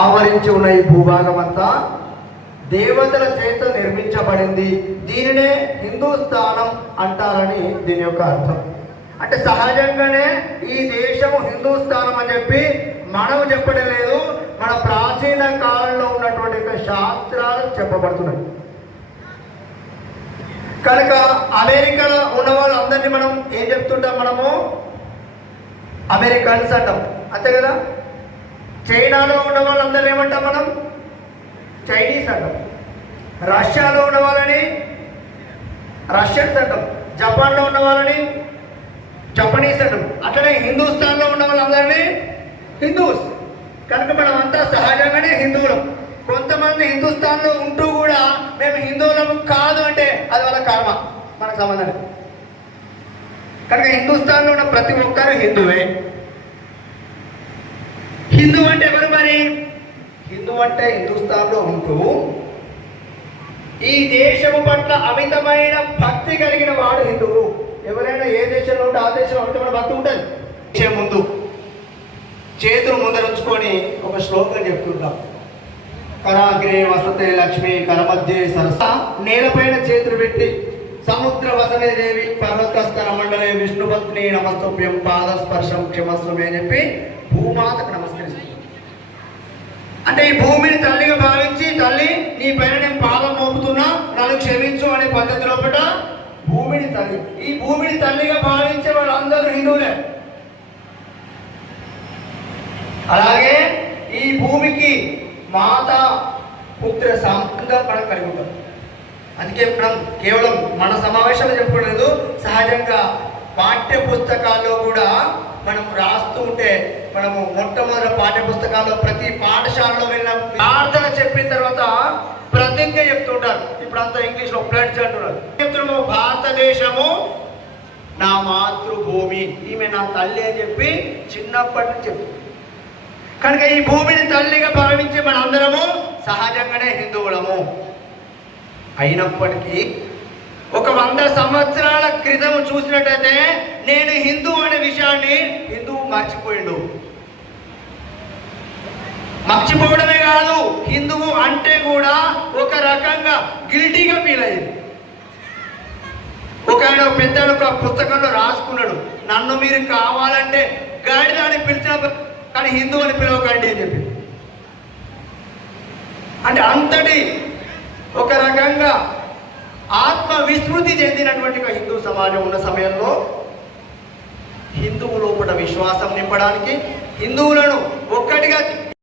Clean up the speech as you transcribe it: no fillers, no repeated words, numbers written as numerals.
ఆవరించి ఉన్న ఈ భూభాగం అంతా దేవతల చేత నిర్మించబడింది. దీనినే హిందూస్థానం అంటారని దీని యొక్క అర్థం. అంటే సహజంగానే ఈ దేశము హిందూస్థానం అని చెప్పి మనం చెప్పడం లేదు, మన ప్రాచీన కాలంలో ఉన్నటువంటి శాస్త్రాలు చెప్పబడుతున్నాయి. కనుక అమెరికాలో ఉన్న వాళ్ళందరినీ మనం ఏం చెప్తుంటాం? మనము అమెరికన్స్ అంటాం, అంతే కదా. చైనాలో ఉన్న వాళ్ళందరినీ ఏమంటాం? మనం చైనీస్ అంటాం. రష్యాలో ఉన్న వాళ్ళని రష్యన్స్ అంటాం. జపాన్లో ఉన్న వాళ్ళని జపనీస్ అంటాం. అట్లనే హిందూస్థాన్లో ఉన్న వాళ్ళందరినీ హిందూస్. కనుక మనం అంతా సహజంగానే హిందువులం. కొంతమంది హిందూస్థాన్లో ఉంటూ కూడా మేము హిందువులము కాదు అంటే అది వాళ్ళ కర్మ, మనకు సంబంధం. కనుక హిందూస్థాన్లో ఉన్న ప్రతి ఒక్కరు హిందువే. హిందూ అంటే ఎవరు మరి? హిందూ అంటే హిందూస్థాన్లో ఉంటూ ఈ దేశము పట్ల అమితమైన భక్తి కలిగిన వాడు హిందువు. ఎవరైనా ఏ దేశంలో ఉంటే ఆ దేశంలో ఉంటే మన భక్తి ఉంటుంది. దేశం ముందు చేతులు ముందరుంచుకొని ఒక శ్లోకం చెప్తుంటాం. కరాగ్రే వసతే లక్ష్మి కరమధ్యే సరస. నేలపైన చేతులు పెట్టి సముద్ర వసనే దేవి పర్వతస్థల మండలే విష్ణుపత్ని నమస్తభ్యం పాదస్పర్శం క్షమస్వమే అని చెప్పి భూమాతకు నమస్కరిస్తుంది. అంటే ఈ భూమిని తల్లిగా భావించి, తల్లి నీ పైన నేను పాదం మోపుతున్నా, నన్ను క్షమించు అనే పద్ధతి లోపల భూమిని తల్లి. ఈ భూమిని తల్లిగా భావించే వాళ్ళందరూ హిందువులే. అలాగే ఈ భూమికి మాత పుత్ర సంబంధం మనం కలిగి ఉంటాం. అందుకే మనం కేవలం మన సమావేశంలో చెప్పుకోలేదు, సహజంగా పాఠ్య పుస్తకాల్లో కూడా మనం రాస్తూ ఉంటే, మనము మొట్టమొదటి పాఠ్య పుస్తకాల్లో ప్రతి పాఠశాలలో వెళ్ళిన ప్రార్థన చెప్పిన తర్వాత ప్రతిజ్ఞ చెప్తుంటారు. ఇప్పుడు అంతా ఇంగ్లీష్లో ప్లెడ్జ్ అంటున్నారు. చెప్తున్నాము, భారతదేశము నా మాతృభూమి, ఈమె నా తల్లి అని చెప్పి చిన్నప్పటి నుంచి చెప్తుంది. కనుక ఈ భూమిని తల్లిగా భావించి మనందరము సహజంగానే హిందువులము. అయినప్పటికీ ఒక 100 సంవత్సరాల క్రితం చూసినట్టయితే నేను హిందూ అనే విషయాన్ని హిందువు మర్చిపోయిండు. మర్చిపోవడమే కాదు, హిందువు అంటే కూడా ఒక రకంగా గిల్టీగా ఫీల్ అయ్యింది. ఒక ఆయన పెద్దలు ఒక పుస్తకంలో రాసుకున్నాడు, నన్ను మీరు కావాలంటే గాడిద అని పిలిచిన కానీ హిందూ అని పిలవకండి అని చెప్పి. అంటే అంతటి ఒక రకంగా ఆత్మ విస్మృతి చెందినటువంటి హిందూ సమాజం ఉన్న సమయంలో హిందువు లోపల విశ్వాసం నింపడానికి, హిందువులను ఒక్కటిగా